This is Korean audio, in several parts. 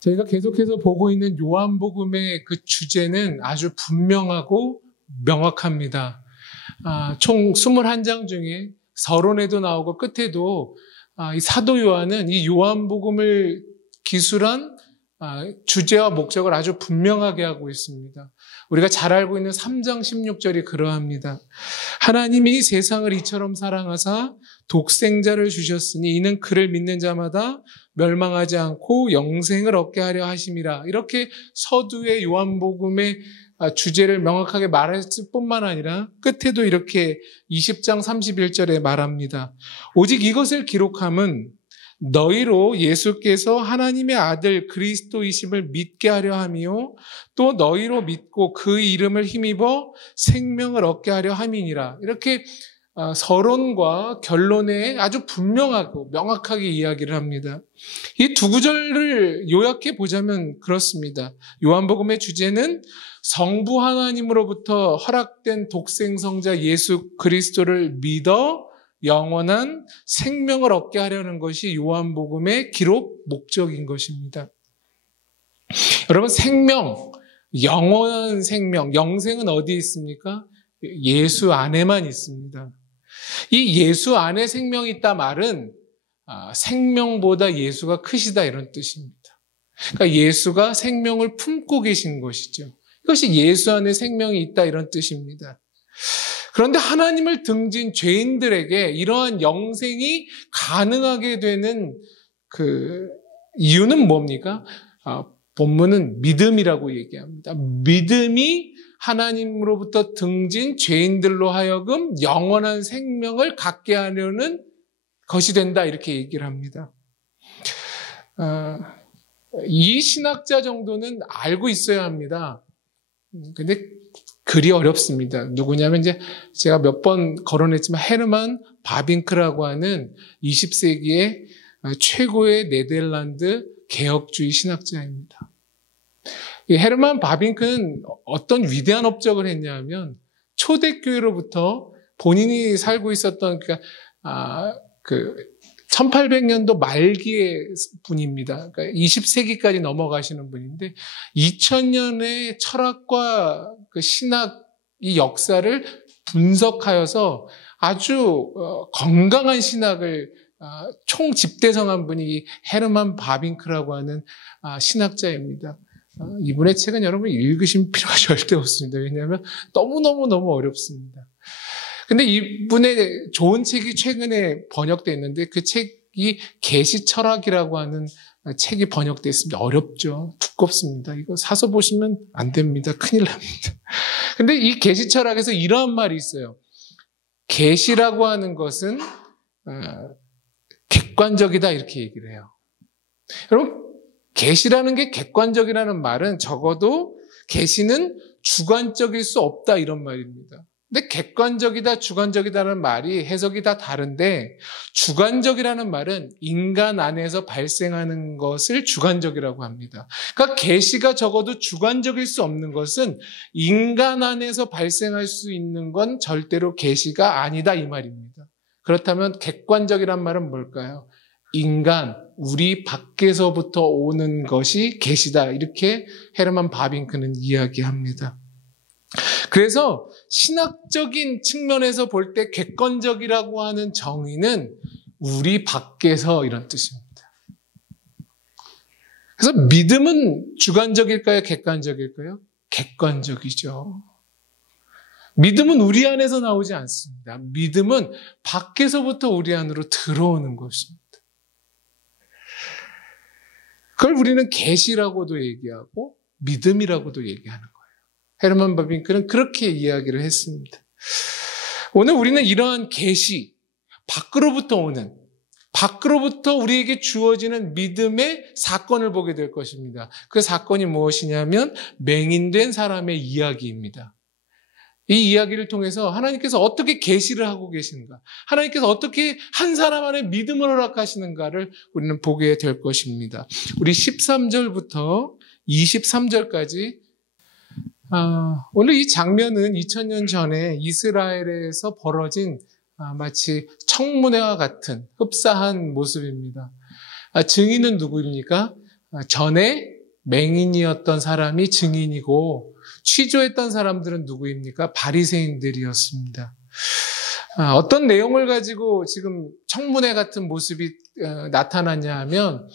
저희가 계속해서 보고 있는 요한복음의 그 주제는 아주 분명하고 명확합니다. 총 21장 중에 서론에도 나오고 끝에도 이 사도 요한은 이 요한복음을 기술한 주제와 목적을 아주 분명하게 하고 있습니다. 우리가 잘 알고 있는 3장 16절이 그러합니다. 하나님이 세상을 이처럼 사랑하사 독생자를 주셨으니 이는 그를 믿는 자마다 멸망하지 않고 영생을 얻게 하려 하심이라. 이렇게 서두의 요한복음의 주제를 명확하게 말했을 뿐만 아니라 끝에도 이렇게 20장 31절에 말합니다. 오직 이것을 기록함은 너희로 예수께서 하나님의 아들 그리스도이심을 믿게 하려 함이요 또 너희로 믿고 그 이름을 힘입어 생명을 얻게 하려 함이니라. 이렇게 서론과 결론에 아주 분명하고 명확하게 이야기를 합니다. 이 두 구절을 요약해 보자면 그렇습니다. 요한복음의 주제는 성부 하나님으로부터 허락된 독생성자 예수 그리스도를 믿어 영원한 생명을 얻게 하려는 것이 요한복음의 기록 목적인 것입니다. 여러분, 생명, 영원한 생명, 영생은 어디에 있습니까? 예수 안에만 있습니다. 이 예수 안에 생명이 있다 말은 생명보다 예수가 크시다 이런 뜻입니다. 그러니까 예수가 생명을 품고 계신 것이죠. 이것이 예수 안에 생명이 있다 이런 뜻입니다. 그런데 하나님을 등진 죄인들에게 이러한 영생이 가능하게 되는 그 이유는 뭡니까? 본문은 믿음이라고 얘기합니다. 믿음이 하나님으로부터 등진 죄인들로 하여금 영원한 생명을 갖게 하려는 것이 된다 이렇게 얘기를 합니다. 이 신학자 정도는 알고 있어야 합니다. 근데 그리 어렵습니다. 누구냐면 이제 제가 몇 번 거론했지만 헤르만 바빙크라고 하는 20세기의 최고의 네덜란드 개혁주의 신학자입니다. 이 헤르만 바빙크는 어떤 위대한 업적을 했냐면 초대교회로부터 본인이 살고 있었던 1800년도 말기의 분입니다. 그러니까 20세기까지 넘어가시는 분인데 2000년의 철학과 그 신학 이 역사를 분석하여서 아주 건강한 신학을 총집대성한 분이 헤르만 바빙크라고 하는 신학자입니다. 이분의 책은 여러분 읽으실 필요가 절대 없습니다. 왜냐하면 너무너무 어렵습니다. 근데 이분의 좋은 책이 최근에 번역됐는데 그 책이 계시철학이라고 하는 책이 번역됐습니다. 어렵죠. 두껍습니다. 이거 사서 보시면 안 됩니다. 큰일 납니다. 근데 이 계시철학에서 이러한 말이 있어요. 계시라고 하는 것은 객관적이다 이렇게 얘기를 해요. 여러분, 계시라는 게 객관적이라는 말은 적어도 계시는 주관적일 수 없다 이런 말입니다. 근데 객관적이다, 주관적이다라는 말이 해석이 다 다른데 주관적이라는 말은 인간 안에서 발생하는 것을 주관적이라고 합니다. 그러니까 계시가 적어도 주관적일 수 없는 것은 인간 안에서 발생할 수 있는 건 절대로 계시가 아니다 이 말입니다. 그렇다면 객관적이란 말은 뭘까요? 인간, 우리 밖에서부터 오는 것이 계시다. 이렇게 헤르만 바빙크는 이야기합니다. 그래서 신학적인 측면에서 볼 때 객관적이라고 하는 정의는 우리 밖에서 이런 뜻입니다. 그래서 믿음은 주관적일까요? 객관적일까요? 객관적이죠. 믿음은 우리 안에서 나오지 않습니다. 믿음은 밖에서부터 우리 안으로 들어오는 것입니다. 그걸 우리는 계시라고도 얘기하고 믿음이라고도 얘기하는 거예요. 헤르만 바빙크는 그렇게 이야기를 했습니다. 오늘 우리는 이러한 계시, 밖으로부터 우리에게 주어지는 믿음의 사건을 보게 될 것입니다. 그 사건이 무엇이냐면 맹인된 사람의 이야기입니다. 이 이야기를 통해서 하나님께서 어떻게 계시를 하고 계신가, 하나님께서 어떻게 한 사람 안에 믿음을 허락하시는가를 우리는 보게 될 것입니다. 우리 13절부터 23절까지 오늘 이 장면은 2000년 전에 이스라엘에서 벌어진 마치 청문회와 같은 흡사한 모습입니다. 증인은 누구입니까? 전에 맹인이었던 사람이 증인이고 취조했던 사람들은 누구입니까? 바리새인들이었습니다. 어떤 내용을 가지고 지금 청문회 같은 모습이 나타났냐 하면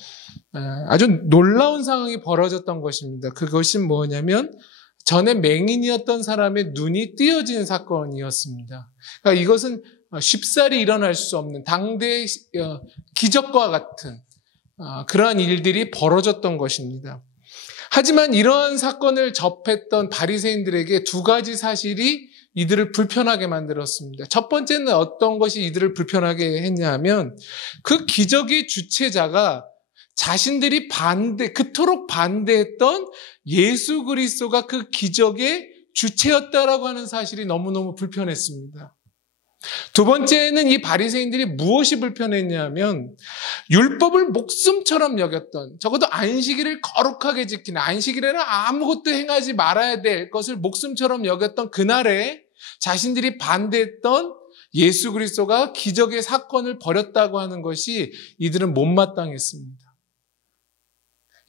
아주 놀라운 상황이 벌어졌던 것입니다. 그것이 뭐냐면 전에 맹인이었던 사람의 눈이 띄어진 사건이었습니다. 그러니까 이것은 쉽사리 일어날 수 없는 당대의 기적과 같은 그러한 일들이 벌어졌던 것입니다. 하지만 이러한 사건을 접했던 바리새인들에게 두 가지 사실이 이들을 불편하게 만들었습니다. 첫 번째는 어떤 것이 이들을 불편하게 했냐 하면 그 기적의 주체자가 자신들이 그토록 반대했던 예수 그리스도가 그 기적의 주체였다라고 하는 사실이 너무너무 불편했습니다. 두 번째는 이 바리새인들이 무엇이 불편했냐면 율법을 목숨처럼 여겼던, 적어도 안식일을 거룩하게 지키는, 안식일에는 아무것도 행하지 말아야 될 것을 목숨처럼 여겼던 그날에 자신들이 반대했던 예수 그리스도가 기적의 사건을 벌였다고 하는 것이 이들은 못마땅했습니다.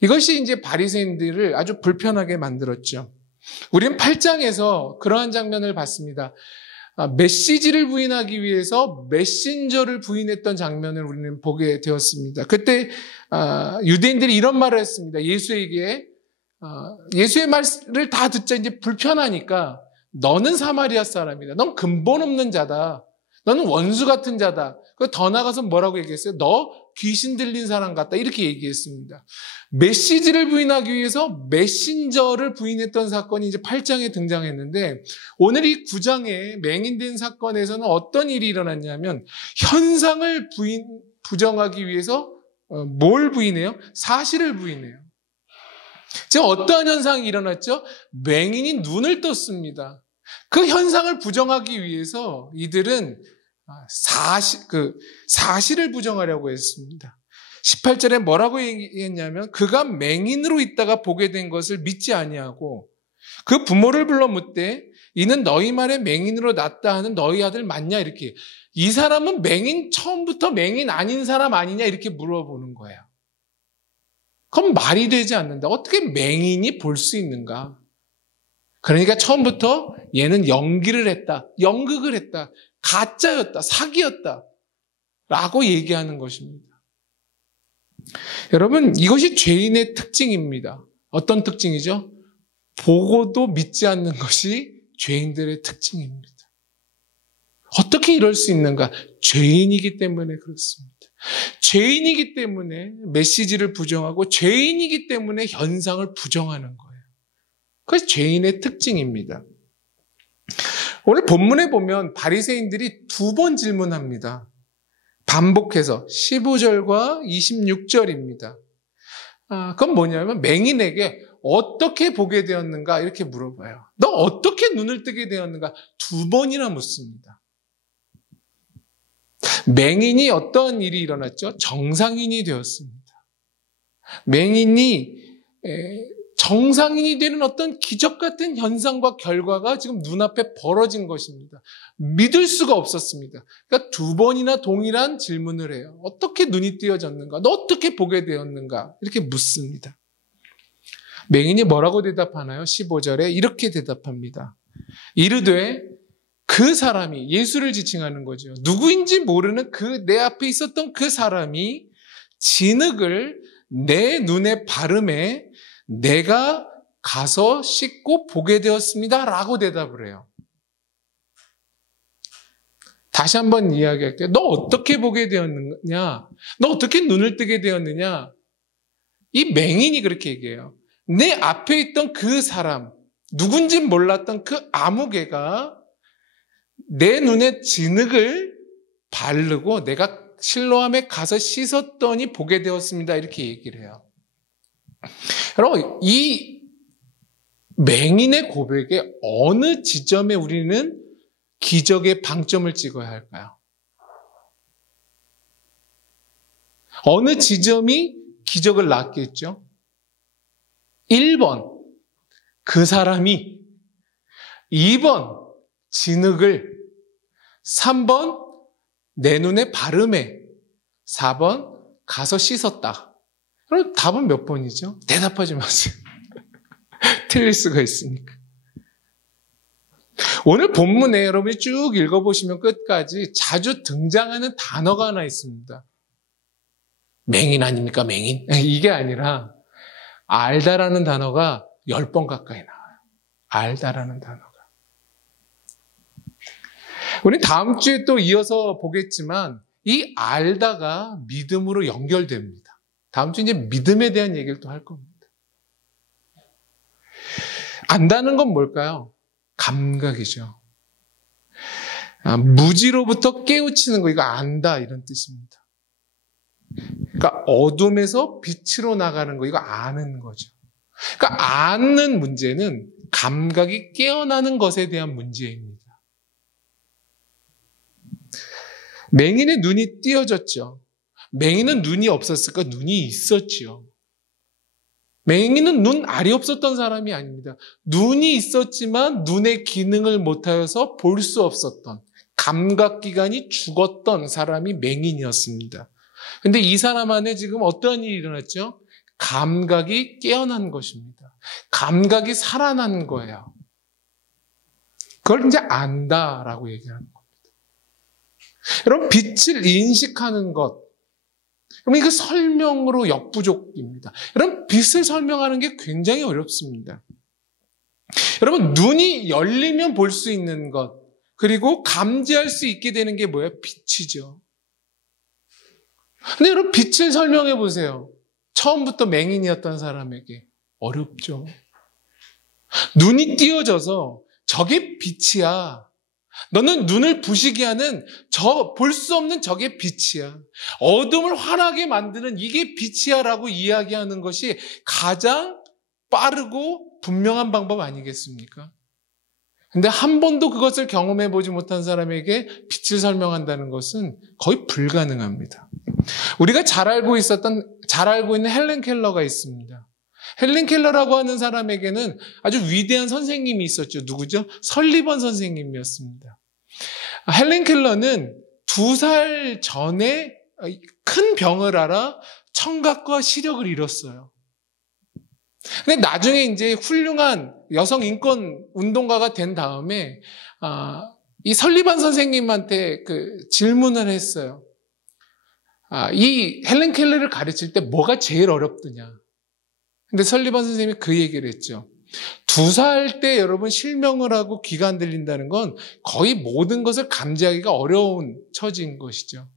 이것이 이제 바리새인들을 아주 불편하게 만들었죠. 우리는 8장에서 그러한 장면을 봤습니다. 메시지를 부인하기 위해서 메신저를 부인했던 장면을 우리는 보게 되었습니다. 그때 유대인들이 이런 말을 했습니다. 예수에게 예수의 말을 다 듣자 이제 불편하니까 너는 사마리아 사람이다. 넌 근본 없는 자다. 너는 원수 같은 자다. 더 나가서 뭐라고 얘기했어요? 너 귀신 들린 사람 같다. 이렇게 얘기했습니다. 메시지를 부인하기 위해서 메신저를 부인했던 사건이 이제 8장에 등장했는데 오늘 이 9장에 맹인된 사건에서는 어떤 일이 일어났냐면 현상을 부정하기 위해서 뭘 부인해요? 사실을 부인해요. 즉 어떠한 현상이 일어났죠? 맹인이 눈을 떴습니다. 그 현상을 부정하기 위해서 이들은 사실을 부정하려고 했습니다. 18절에 뭐라고 얘기했냐면 그가 맹인으로 있다가 보게 된 것을 믿지 아니하고 그 부모를 불러 묻되 이는 너희 말에 맹인으로 났다 하는 너희 아들 맞냐 이렇게. 이 사람은 처음부터 맹인 아닌 사람 아니냐 이렇게 물어보는 거예요. 그럼 말이 되지 않는다. 어떻게 맹인이 볼 수 있는가? 그러니까 처음부터 얘는 연극을 했다. 가짜였다. 사기였다. 라고 얘기하는 것입니다. 여러분, 이것이 죄인의 특징입니다. 어떤 특징이죠? 보고도 믿지 않는 것이 죄인들의 특징입니다. 어떻게 이럴 수 있는가? 죄인이기 때문에 그렇습니다. 죄인이기 때문에 메시지를 부정하고 죄인이기 때문에 현상을 부정하는 거예요. 그것이 죄인의 특징입니다. 오늘 본문에 보면 바리새인들이 2번 질문합니다. 반복해서 15절과 26절입니다. 그건 뭐냐면 맹인에게 어떻게 보게 되었는가 이렇게 물어봐요. 너 어떻게 눈을 뜨게 되었는가 2번이나 묻습니다. 맹인이 어떤 일이 일어났죠? 정상인이 되었습니다. 맹인이 정상인이 되는 어떤 기적 같은 현상과 결과가 지금 눈앞에 벌어진 것입니다. 믿을 수가 없었습니다. 그러니까 2번이나 동일한 질문을 해요. 어떻게 눈이 띄어졌는가? 너 어떻게 보게 되었는가? 이렇게 묻습니다. 맹인이 뭐라고 대답하나요? 15절에 이렇게 대답합니다. 이르되 그 사람이 예수를 지칭하는 거죠. 누구인지 모르는 내 앞에 있었던 그 사람이 진흙을 내 눈에 바르매 내가 가서 씻고 보게 되었습니다. 라고 대답을 해요. 다시 한번 이야기할게요. 너 어떻게 보게 되었느냐? 너 어떻게 눈을 뜨게 되었느냐? 이 맹인이 그렇게 얘기해요. 내 앞에 있던 그 사람, 누군지 몰랐던 그 아무개가 내 눈에 진흙을 바르고 내가 실로암에 가서 씻었더니 보게 되었습니다. 이렇게 얘기를 해요. 여러분, 이 맹인의 고백에 어느 지점에 우리는 기적의 방점을 찍어야 할까요? 어느 지점이 기적을 낳겠죠? 1번, 그 사람이. 2번, 진흙을. 3번, 내 눈에 바르매. 4번, 가서 씻었다. 그럼 답은 몇 번이죠? 대답하지 마세요. 틀릴 수가 있으니까. 오늘 본문에 여러분이 쭉 읽어보시면 끝까지 자주 등장하는 단어가 하나 있습니다. 맹인 아닙니까? 맹인? 이게 아니라 알다라는 단어가 10번 가까이 나와요. 알다라는 단어가. 우리 다음 주에 또 이어서 보겠지만 이 알다가 믿음으로 연결됩니다. 다음 주에 이제 믿음에 대한 얘기를 또 할 겁니다. 안다는 건 뭘까요? 감각이죠. 무지로부터 깨우치는 거, 이거 안다, 이런 뜻입니다. 그러니까 어둠에서 빛으로 나가는 거, 이거 아는 거죠. 그러니까 아는 문제는 감각이 깨어나는 것에 대한 문제입니다. 맹인의 눈이 띄어졌죠. 맹인은 눈이 없었을까? 눈이 있었지요. 맹인은 눈 알이 없었던 사람이 아닙니다. 눈이 있었지만 눈의 기능을 못하여서 볼 수 없었던, 감각기관이 죽었던 사람이 맹인이었습니다. 근데 이 사람 안에 지금 어떠한 일이 일어났죠? 감각이 깨어난 것입니다. 감각이 살아난 거예요. 그걸 이제 안다라고 얘기하는 겁니다. 여러분, 빛을 인식하는 것, 그럼 이거 설명으로 역부족입니다. 여러분, 빛을 설명하는 게 굉장히 어렵습니다. 여러분, 눈이 열리면 볼 수 있는 것, 그리고 감지할 수 있게 되는 게 뭐예요? 빛이죠. 근데 여러분, 빛을 설명해 보세요. 처음부터 맹인이었던 사람에게 어렵죠. 눈이 띄어져서 저게 빛이야. 너는 눈을 부시게 하는 볼 수 없는 저게 빛이야. 어둠을 환하게 만드는 이게 빛이야 라고 이야기하는 것이 가장 빠르고 분명한 방법 아니겠습니까? 근데 한 번도 그것을 경험해 보지 못한 사람에게 빛을 설명한다는 것은 거의 불가능합니다. 우리가 잘 알고 있는 헬렌 켈러가 있습니다. 헬렌 켈러라고 하는 사람에게는 아주 위대한 선생님이 있었죠. 누구죠? 설리번 선생님이었습니다. 헬렌 켈러는 2살 전에 큰 병을 앓아 청각과 시력을 잃었어요. 근데 나중에 이제 훌륭한 여성 인권 운동가가 된 다음에 이 설리번 선생님한테 질문을 했어요. 이 헬렌 켈러를 가르칠 때 뭐가 제일 어렵더냐? 근데 설리번 선생님이 그 얘기를 했죠. 2살 때 여러분 실명을 하고 귀가 안 들린다는 건 거의 모든 것을 감지하기가 어려운 처지인 것이죠.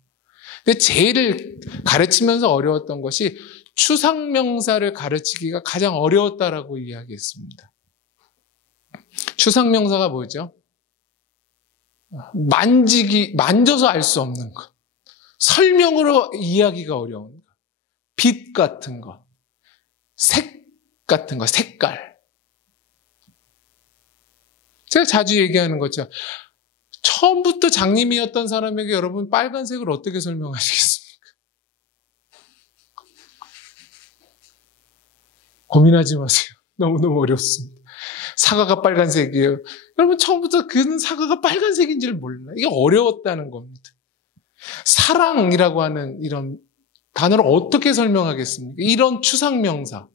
근데 제일 가르치면서 어려웠던 것이 추상명사를 가르치기가 가장 어려웠다라고 이야기했습니다. 추상명사가 뭐죠? 만져서 알 수 없는 것. 설명으로 이해하기가 어려운 것. 빛 같은 것. 색 같은 것. 색깔. 제가 자주 얘기하는 거죠. 처음부터 장님이었던 사람에게 여러분 빨간색을 어떻게 설명하시겠습니까? 고민하지 마세요. 너무너무 어렵습니다. 사과가 빨간색이에요. 여러분 처음부터 그는 사과가 빨간색인지를 몰라요. 이게 어려웠다는 겁니다. 사랑이라고 하는 이런 단어를 어떻게 설명하겠습니까? 이런 추상명사.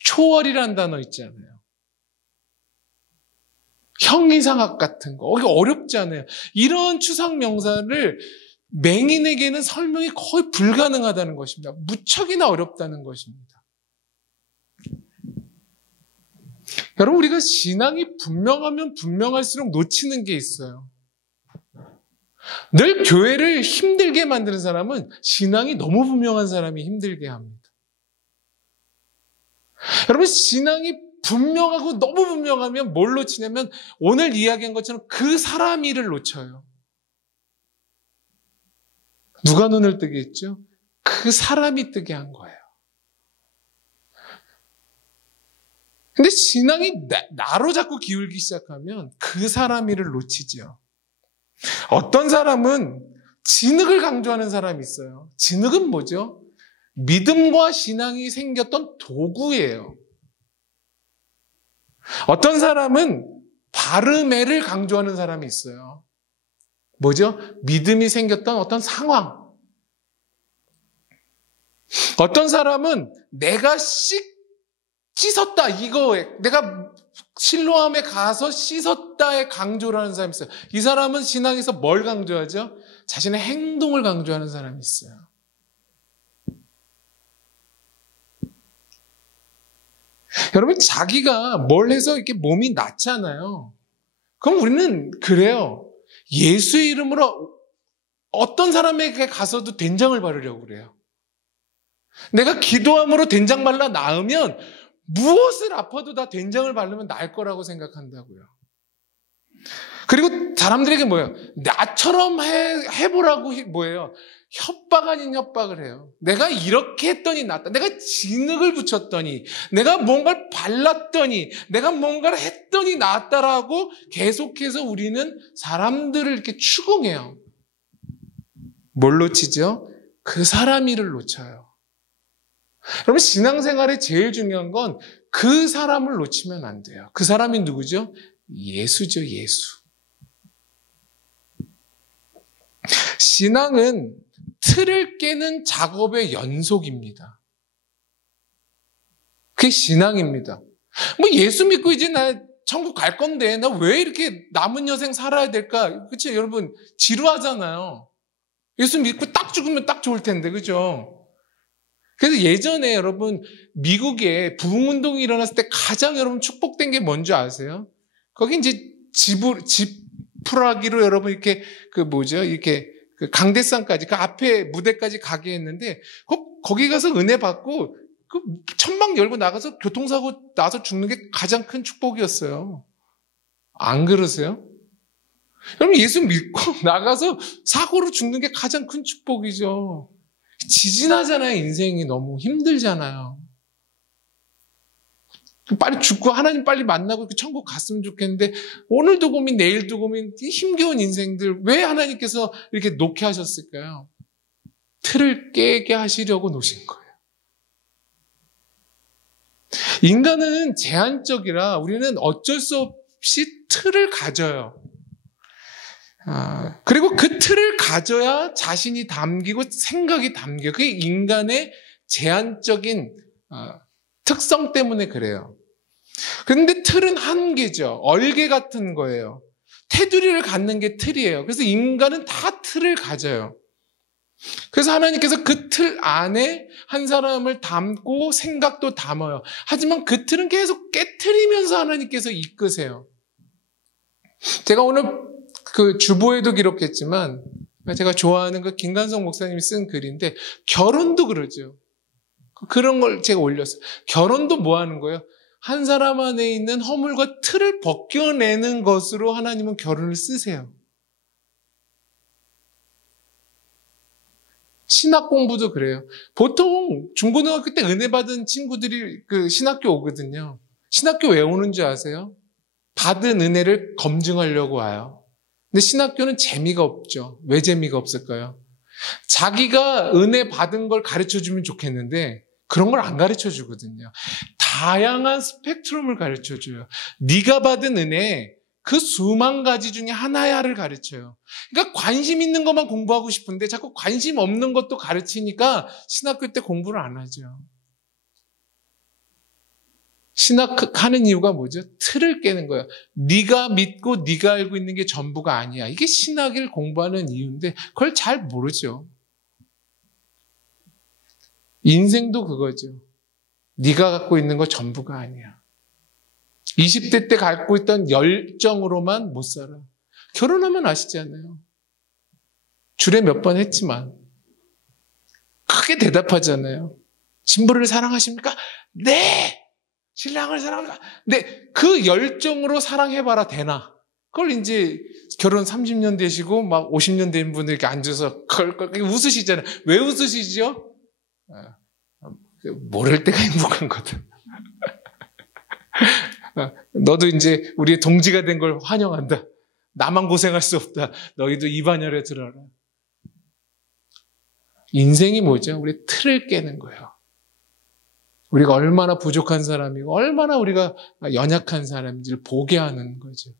초월이라는 단어 있잖아요. 형이상학 같은 거. 이게 어렵지 않아요. 이런 추상명사를 맹인에게는 설명이 거의 불가능하다는 것입니다. 무척이나 어렵다는 것입니다. 여러분, 우리가 신앙이 분명하면 분명할수록 놓치는 게 있어요. 늘 교회를 힘들게 만드는 사람은 신앙이 너무 분명한 사람이 힘들게 합니다. 여러분, 신앙이 분명하고 너무 분명하면 뭘 놓치냐면 오늘 이야기한 것처럼 그 사람 일을 놓쳐요. 누가 눈을 뜨게 했죠? 그 사람이 뜨게 한 거예요. 근데 신앙이 나로 자꾸 기울기 시작하면 그 사람 일을 놓치죠. 어떤 사람은 진흙을 강조하는 사람이 있어요. 진흙은 뭐죠? 믿음과 신앙이 생겼던 도구예요. 어떤 사람은 바르메를 강조하는 사람이 있어요. 뭐죠? 믿음이 생겼던 어떤 상황. 어떤 사람은 내가 씻었다, 내가 실로암에 가서 씻었다에 강조를 하는 사람이 있어요. 이 사람은 신앙에서 뭘 강조하죠? 자신의 행동을 강조하는 사람이 있어요. 여러분, 자기가 뭘 해서 이렇게 몸이 낫잖아요. 그럼 우리는 그래요. 예수의 이름으로 어떤 사람에게 가서도 된장을 바르려고 그래요. 내가 기도함으로 된장 발라 나으면 무엇을 아파도 다 된장을 바르면 나을 거라고 생각한다고요. 그리고 사람들에게 뭐예요? 나처럼 해보라고 뭐예요? 협박 아닌 협박을 해요. 내가 이렇게 했더니 낫다. 내가 진흙을 붙였더니, 내가 뭔가를 발랐더니, 내가 뭔가를 했더니 낫다라고 계속해서 우리는 사람들을 이렇게 추궁해요. 뭘 놓치죠? 그 사람 일을 놓쳐요. 여러분, 신앙생활에 제일 중요한 건 그 사람을 놓치면 안 돼요. 그 사람이 누구죠? 예수죠, 예수. 신앙은 틀을 깨는 작업의 연속입니다. 그게 신앙입니다. 뭐 예수 믿고 이제 나 천국 갈 건데 나 왜 이렇게 남은 여생 살아야 될까? 그렇죠, 여러분? 지루하잖아요. 예수 믿고 딱 죽으면 딱 좋을 텐데, 그죠? 그래서 예전에 여러분 미국에 부흥운동이 일어났을 때 가장 여러분 축복된 게 뭔지 아세요? 거기 이제 지푸라기로 여러분 이렇게 이렇게 그 강대상까지 그 앞에 무대까지 가게 했는데 거기 가서 은혜 받고 그 천막 열고 나가서 교통사고 나서 죽는 게 가장 큰 축복이었어요. 안 그러세요? 여러분, 예수 믿고 나가서 사고로 죽는 게 가장 큰 축복이죠. 지진하잖아요. 인생이 너무 힘들잖아요. 빨리 죽고 하나님 빨리 만나고 천국 갔으면 좋겠는데 오늘도 고민, 내일도 고민, 힘겨운 인생들 왜 하나님께서 이렇게 놓게 하셨을까요? 틀을 깨게 하시려고 놓으신 거예요. 인간은 제한적이라 우리는 어쩔 수 없이 틀을 가져요. 그리고 그 틀을 가져야 자신이 담기고 생각이 담겨요. 그게 인간의 제한적인 특성 때문에 그래요. 그런데 틀은 한계죠. 얼개 같은 거예요. 테두리를 갖는 게 틀이에요. 그래서 인간은 다 틀을 가져요. 그래서 하나님께서 그 틀 안에 한 사람을 담고 생각도 담아요. 하지만 그 틀은 계속 깨트리면서 하나님께서 이끄세요. 제가 오늘 그 주보에도 기록했지만 제가 좋아하는 그 김관성 목사님이 쓴 글인데 결혼도 그러죠. 그런 걸 제가 올렸어요. 결혼도 뭐 하는 거예요? 한 사람 안에 있는 허물과 틀을 벗겨내는 것으로 하나님은 결혼을 쓰세요. 신학 공부도 그래요. 보통 중고등학교 때 은혜 받은 친구들이 그 신학교 오거든요. 신학교 왜 오는지 아세요? 받은 은혜를 검증하려고 와요. 근데 신학교는 재미가 없죠. 왜 재미가 없을까요? 자기가 은혜 받은 걸 가르쳐주면 좋겠는데 그런 걸 안 가르쳐주거든요. 다양한 스펙트럼을 가르쳐줘요. 네가 받은 은혜 그 수만 가지 중에 하나야를 가르쳐요. 그러니까 관심 있는 것만 공부하고 싶은데 자꾸 관심 없는 것도 가르치니까 신학교 때 공부를 안 하죠. 신학하는 이유가 뭐죠? 틀을 깨는 거예요. 네가 믿고 네가 알고 있는 게 전부가 아니야. 이게 신학을 공부하는 이유인데 그걸 잘 모르죠. 인생도 그거죠. 네가 갖고 있는 거 전부가 아니야. 20대 때 갖고 있던 열정으로만 못 살아. 결혼하면 아시잖아요. 주례 몇 번 했지만 크게 대답하잖아요. 신부를 사랑하십니까? 네! 신랑을 사랑합니다. 네, 그 열정으로 사랑해봐라 되나? 그걸 이제 결혼 30년 되시고 막 50년 된 분들 이렇게 앉아서 웃으시잖아요. 왜 웃으시죠? 모를 때가 행복한 거다. 너도 이제 우리의 동지가 된 걸 환영한다. 나만 고생할 수 없다. 너희도 입안열에 들어라. 인생이 뭐죠? 우리 틀을 깨는 거예요. 우리가 얼마나 부족한 사람이고 얼마나 우리가 연약한 사람인지를 보게 하는 거죠.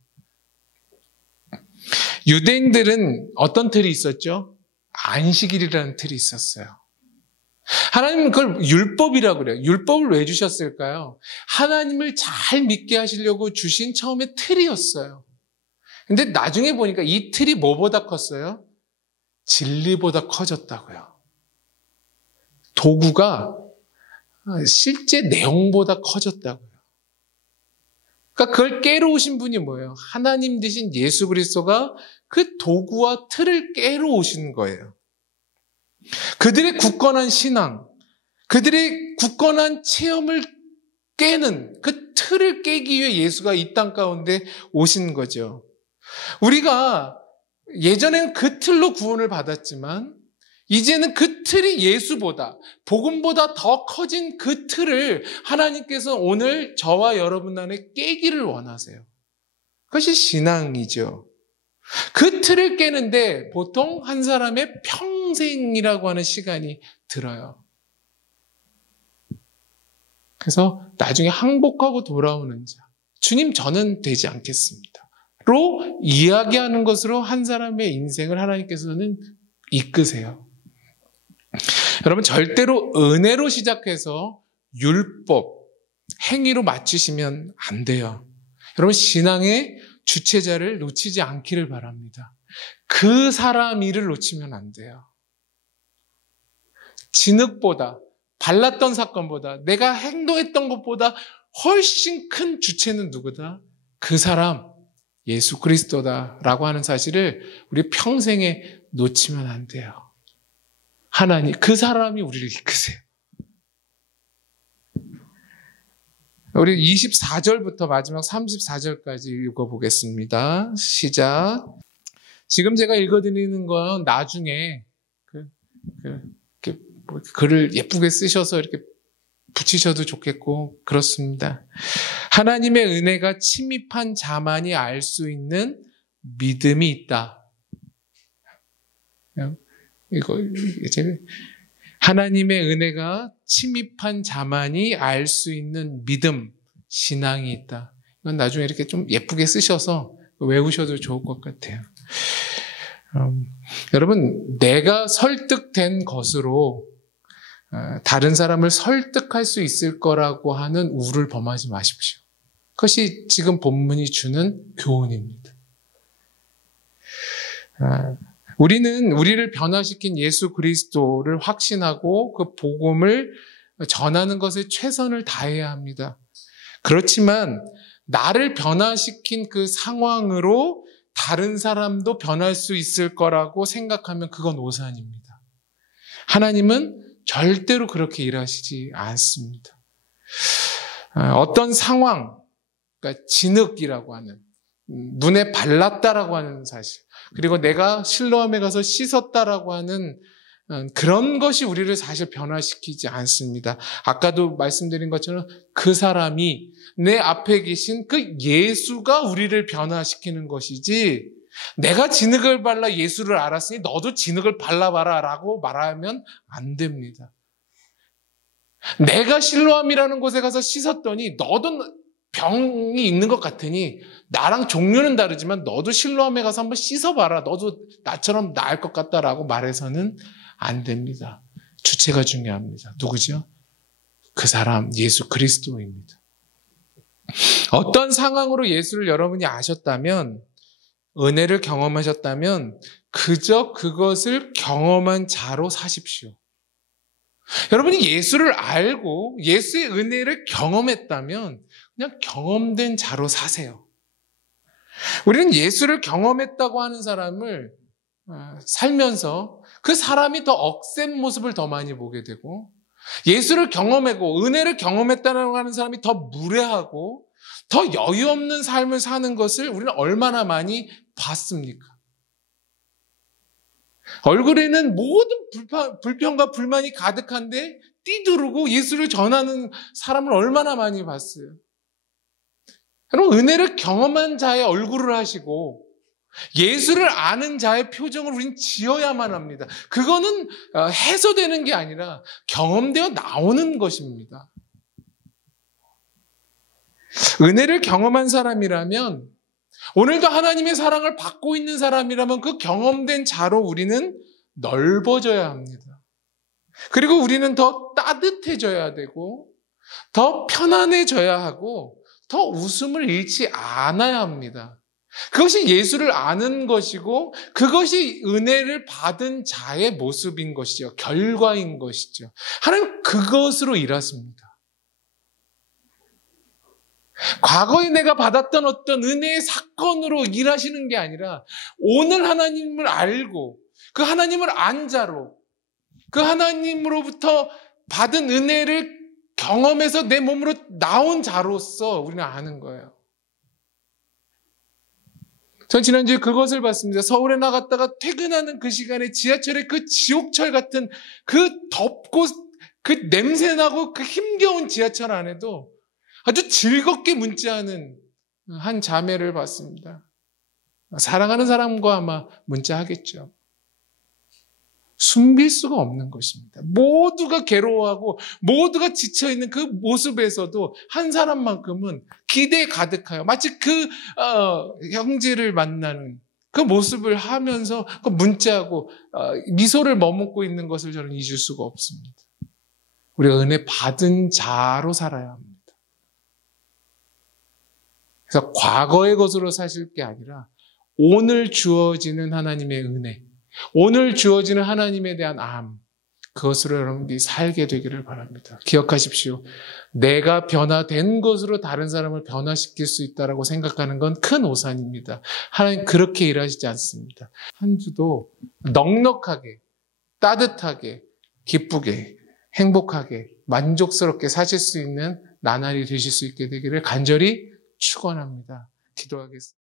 유대인들은 어떤 틀이 있었죠? 안식일이라는 틀이 있었어요. 하나님은 그걸 율법이라고 그래요. 율법을 왜 주셨을까요? 하나님을 잘 믿게 하시려고 주신 처음에 틀이었어요. 근데 나중에 보니까 이 틀이 뭐보다 컸어요? 진리보다 커졌다고요. 도구가 실제 내용보다 커졌다고요. 그러니까 그걸 깨러 오신 분이 뭐예요? 하나님 되신 예수 그리스도가 그 도구와 틀을 깨러 오신 거예요. 그들의 굳건한 신앙, 그들의 굳건한 체험을 깨는 그 틀을 깨기 위해 예수가 이 땅 가운데 오신 거죠. 우리가 예전에는 그 틀로 구원을 받았지만 이제는 그 틀이 예수보다, 복음보다 더 커진 그 틀을 하나님께서 오늘 저와 여러분 안에 깨기를 원하세요. 그것이 신앙이죠. 그 틀을 깨는데 보통 한 사람의 평생이라고 하는 시간이 들어요. 그래서 나중에 항복하고 돌아오는 자, 주님 저는 되지 않겠습니다. 로 이야기하는 것으로 한 사람의 인생을 하나님께서는 이끄세요. 여러분 절대로 은혜로 시작해서 율법, 행위로 맞추시면 안 돼요. 여러분 신앙의 주체자를 놓치지 않기를 바랍니다. 그 사람 일을 놓치면 안 돼요. 진흙보다, 발랐던 사건보다, 내가 행동했던 것보다 훨씬 큰 주체는 누구다? 그 사람, 예수 그리스도다라고 하는 사실을 우리 평생에 놓치면 안 돼요. 하나님, 그 사람이 우리를 이끄세요. 우리 24절부터 마지막 34절까지 읽어보겠습니다. 시작. 지금 제가 읽어드리는 건 나중에 글을 예쁘게 쓰셔서 이렇게 붙이셔도 좋겠고 그렇습니다. 하나님의 은혜가 침입한 자만이 알 수 있는 믿음이 있다. 하나님의 은혜가 침입한 자만이 알 수 있는 믿음, 신앙이 있다. 이건 나중에 이렇게 좀 예쁘게 쓰셔서 외우셔도 좋을 것 같아요. 여러분, 내가 설득된 것으로 다른 사람을 설득할 수 있을 거라고 하는 우를 범하지 마십시오. 그것이 지금 본문이 주는 교훈입니다. 우리는 우리를 변화시킨 예수 그리스도를 확신하고 그 복음을 전하는 것에 최선을 다해야 합니다. 그렇지만 나를 변화시킨 그 상황으로 다른 사람도 변할 수 있을 거라고 생각하면 그건 오산입니다. 하나님은 절대로 그렇게 일하시지 않습니다. 어떤 상황, 그러니까 진흙이라고 하는, 눈에 발랐다라고 하는 사실, 그리고 내가 실로암에 가서 씻었다라고 하는 그런 것이 우리를 사실 변화시키지 않습니다. 아까도 말씀드린 것처럼 그 사람이 내 앞에 계신 그 예수가 우리를 변화시키는 것이지, 내가 진흙을 발라 예수를 알았으니 너도 진흙을 발라봐라 라고 말하면 안 됩니다. 내가 실로암이라는 곳에 가서 씻었더니 너도 병이 있는 것 같으니 나랑 종류는 다르지만 너도 실로암에 가서 한번 씻어봐라. 너도 나처럼 나을 것 같다라고 말해서는 안 됩니다. 주체가 중요합니다. 누구죠? 그 사람 예수 그리스도입니다. 어떤 상황으로 예수를 여러분이 아셨다면, 은혜를 경험하셨다면 그저 그것을 경험한 자로 사십시오. 여러분이 예수를 알고 예수의 은혜를 경험했다면 그냥 경험된 자로 사세요. 우리는 예수를 경험했다고 하는 사람을 살면서 그 사람이 더 억센 모습을 더 많이 보게 되고, 예수를 경험하고 은혜를 경험했다고 하는 사람이 더 무례하고 더 여유 없는 삶을 사는 것을 우리는 얼마나 많이 봤습니까? 얼굴에는 모든 불평과 불만이 가득한데 띠두르고 예수를 전하는 사람을 얼마나 많이 봤어요. 여러분, 은혜를 경험한 자의 얼굴을 하시고 예수를 아는 자의 표정을 우린 지어야만 합니다. 그거는 해서되는 게 아니라 경험되어 나오는 것입니다. 은혜를 경험한 사람이라면, 오늘도 하나님의 사랑을 받고 있는 사람이라면 그 경험된 자로 우리는 넓어져야 합니다. 그리고 우리는 더 따뜻해져야 되고, 더 편안해져야 하고, 더 웃음을 잃지 않아야 합니다. 그것이 예수를 아는 것이고, 그것이 은혜를 받은 자의 모습인 것이죠. 결과인 것이죠. 하나님 그것으로 일하십니다. 과거에 내가 받았던 어떤 은혜의 사건으로 일하시는 게 아니라, 오늘 하나님을 알고, 그 하나님을 안 자로, 그 하나님으로부터 받은 은혜를 경험해서 내 몸으로 나온 자로서 우리는 아는 거예요. 전 지난주에 그것을 봤습니다. 서울에 나갔다가 퇴근하는 그 시간에 지하철의 그 지옥철 같은 그 덥고 그 냄새나고 그 힘겨운 지하철 안에도 아주 즐겁게 문자하는 한 자매를 봤습니다. 사랑하는 사람과 아마 문자하겠죠. 숨길 수가 없는 것입니다. 모두가 괴로워하고 모두가 지쳐있는 그 모습에서도 한 사람만큼은 기대에 가득하여 마치 그 형제를 만나는 그 모습을 하면서 그 문자하고 미소를 머금고 있는 것을 저는 잊을 수가 없습니다. 우리가 은혜 받은 자로 살아야 합니다. 그래서 과거의 것으로 사실 게 아니라 오늘 주어지는 하나님의 은혜, 오늘 주어지는 하나님에 대한 암, 그것으로 여러분들이 살게 되기를 바랍니다. 기억하십시오. 내가 변화된 것으로 다른 사람을 변화시킬 수 있다고 생각하는 건 큰 오산입니다. 하나님 그렇게 일하시지 않습니다. 한 주도 넉넉하게, 따뜻하게, 기쁘게, 행복하게, 만족스럽게 사실 수 있는 나날이 되실 수 있게 되기를 간절히 축원합니다. 기도하겠습니다.